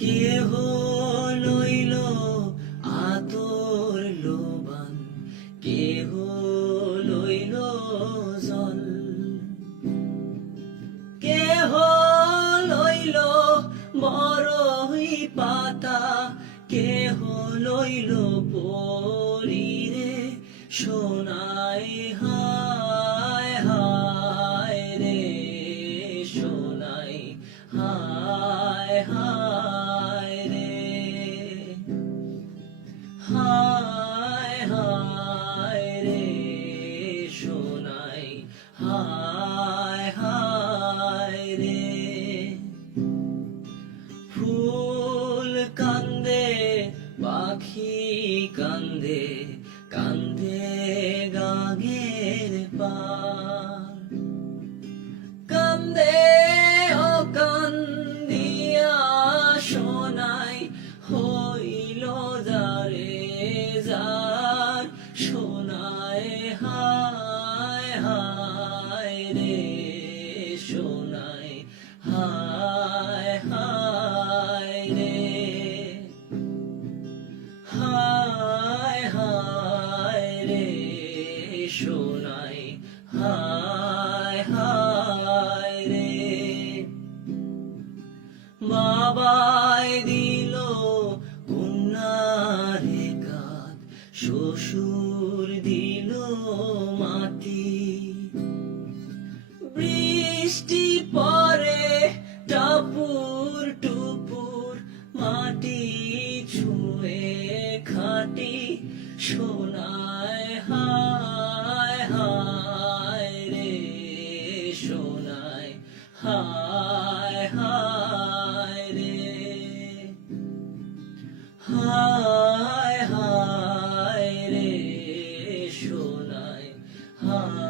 কেহ লইল আতর লোবান, কেহ লইল জল, কেহ লইল মরই পাতা, কেহ লইল পরিরে সোনাই হায় হায় রে সোনাই হায় হায় রে হায় হায় রে সোনাই হায় হায় রে। ফুল কান্দে পাখি কান্দে কান্দে গাঙের পার, কান্দে ও কান্দিয়া সোনাই হইল যারে যার সোনাই হায় হায় রে সোনাই হায় হায় রে হায় হায় রে সোনাই হায় হায় রে। বাবাই দিল কন্যারে কাঁদ, শ্বশুর দিল মাটি, বৃষ্টি পরে টাপুর টুপুর মাটি ছুঁয়ে খাটি সোনায় হায় হায় রে সোনায় হায় হায় রে হায় হায় রে সোনায় হায়।